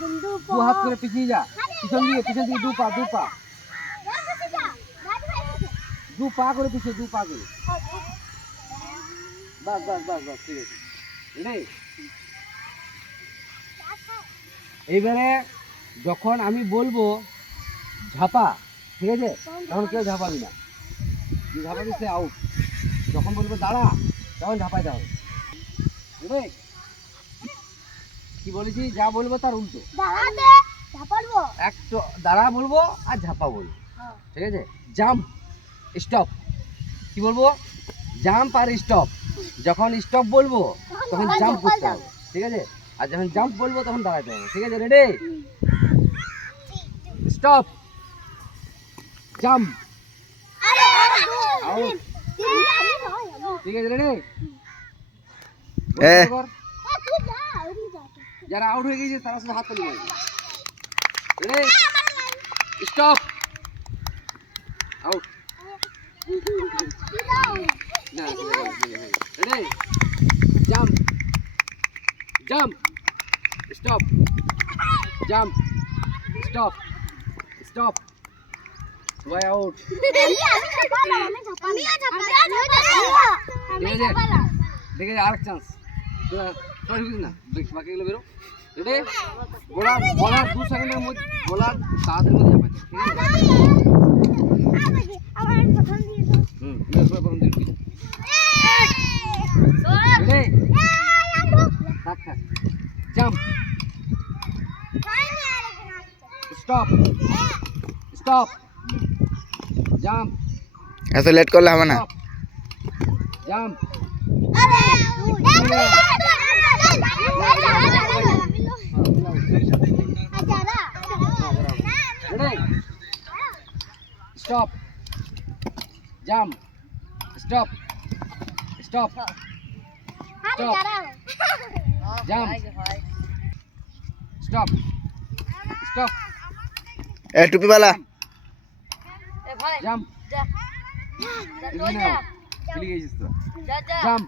দু হাত করে পিছিয়ে যা, পিছন দিকে দু পা করে পিছিয়ে, দু পা করে। বাস ঠিক আছে। রেডি? এইবারে যখন আমি বলবো ঝাপা, ঠিক আছে, তখন কেউ ঝাপাবি না। যে ঝাপাবি সে আউট। যখন বলবো দাঁড়া, তখন ঝাপাইতে হবে। রেডি? কি বলেছি? যা বলবো তার উল্টো। একটু দাঁড়া বলবো আর ঝাপা বলবো, ঠিক আছে? Jump, stop. কি বলবো? জাম্প আর স্টপ। যখন স্টপ বলবো তখন জাম্প করতে হবে, ঠিক আছে? আর যখন জাম্প বলবো তখন দাঁড়াতে হবে, ঠিক আছে? রেডি? Stop, jump, out. ঠিক আছে? রেডি? যারা আউট হয়ে গেছে তারা শুধু হাত তুলে বলবে। রেডি? Stop, out. না, ready? Jump, jump, stop, jump, stop, stop. সবাই আউট। ঠিক আছে, আরেক চান্স। না, বাকিগুলো বেরো। রেডি? বলার 2 সেকেন্ডের মধ্যে, বলার তাড়াতাড়ির মধ্যে যাবে, ঠিক আছে? থাক। Jump, stop, jump. এত লেট করলে হবে না। Jump, stop, jump, stop, jump, stop. এ টুপিওয়ালা জাম্প, জাম্প।